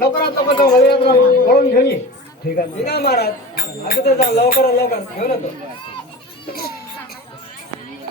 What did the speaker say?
लवकरात लवकर जाऊ वळून घेऊन ये. ठीक आहे महाराज आता तर जा लवकर घेऊन येतो.